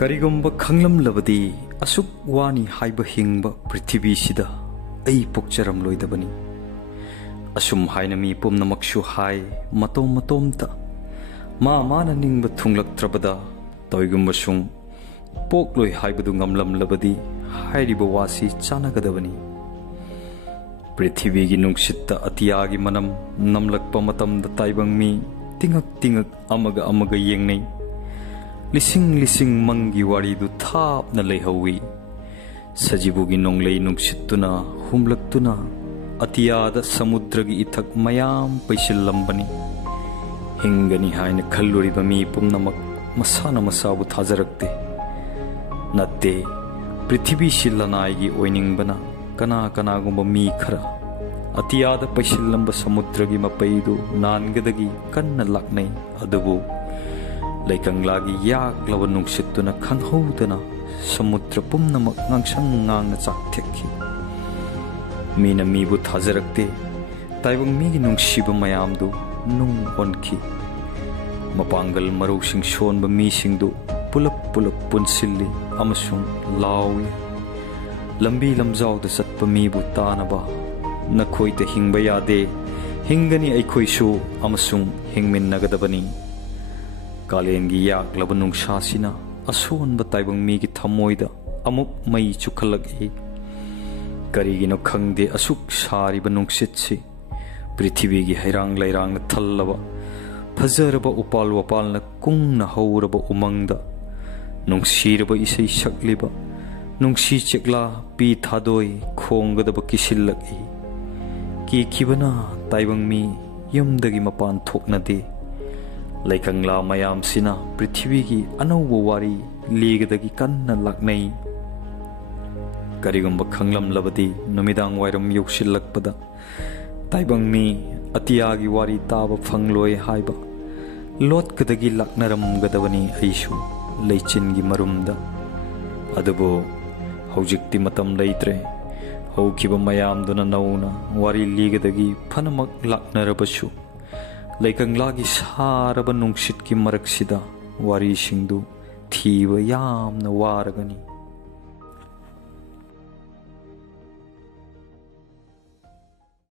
करिगुम्बा खंगलमलबदी असुक वानी हाइबा हिंगबा पृथ्वीसिदा ऐ पोक्चरमलोइदबनी असुम हाइना मी पुमनमक्सु हाय मतोम मतोमता माना निंगबा थुंगलक्त्रबदा तोइगुम्बसुंग पोक्लोइ हाइबदु ngamlamlabadi हाइरिबा वासी चानगदबनी पृथ्वीगी नुंगसित्ता अतियागी मनम नमलक्पा मतमदा ताइबंग मी तिंगक तिंगक अमगा अमगा येंगनै लिसिंग लिसिंग मंगी वारीदु थापना लेहौई सजीबुगी नोंगलै नुंगसित्तुना हुमलक्तुना अतियादा समुद्रगी इथक मयाम पैसिल्लंबनी हिंगनी हायना खल्लुरिबा मी पुमनमक मसाना मसाबु थाजरक्ते नत्ते पृथ्वी सिल्लनायगी ओइनिंगबना कना कनागुंबा मी खरा अतियादा पैसिल्लंबा समुद्रगी मपैदु नानगदगी कन्ना लाक्नै अदुबु लैकंगलागी याग्लबा नुंगसित्तुना खंगहौदना समुद्र पुमनमक ngang ngang चाकथेखि मीना मीबु थाजरक्ते ताइबंग मीगी नुंगसिबा मयामदु नुंग ओनखि मपांगल मरुसिंग सोनबा मीसिंगदु पुलप पुलप पुनसिल्ली अमसुंग लावी लंबी लमजाउदा चटपा मीबु तानबा नखोइते हिंगबा यादे हिंगनी अइखोइसु अमसुंग हिंगमिन्नगदबनी कालेंगी याग्लबा नुंगसासिना असोनबा ताइबंग मीगी थमोइदा अमुक मई चुखलगि करिगिनो खंगदे असुक सारिबा नुंगसित्सि पृथ्वीगी हैरांग लैरांग थल्लबा फजरबा उपाल वपालना कुंगना हौरबा उमंगदा नुंगसीरबा इसै सकलिबा नुंगसी चेकला पी थादोय खोंगदबा किसिल्लगि किखिबना ताइबंग मी युमदगी मपान थोकनदे लैकंगला मयामसिना पृथ्वीगी अनौबा वारी लीगदगी कन्ना लाक्नै करिगुम्बा खंगलमलबदी नुमिदांग वाइरम यौसिल्लक्पदा ताइबंग मी अतियागी वारी ताबा फंगलोय हाइबा लोटकदगी लाक्नरमगदबनी ऐसु लैचिनगी मरुमदा अदुबो हौजिक्ति मतम लैत्रे हौखिबा मयामदुना नौना वारी लीगदगी फनमक लाक्नरबसु लैकंगलागी सारबा नुंगसितकी मरक्सिदा वारी सिंगदु थीबा यामना वारगनी।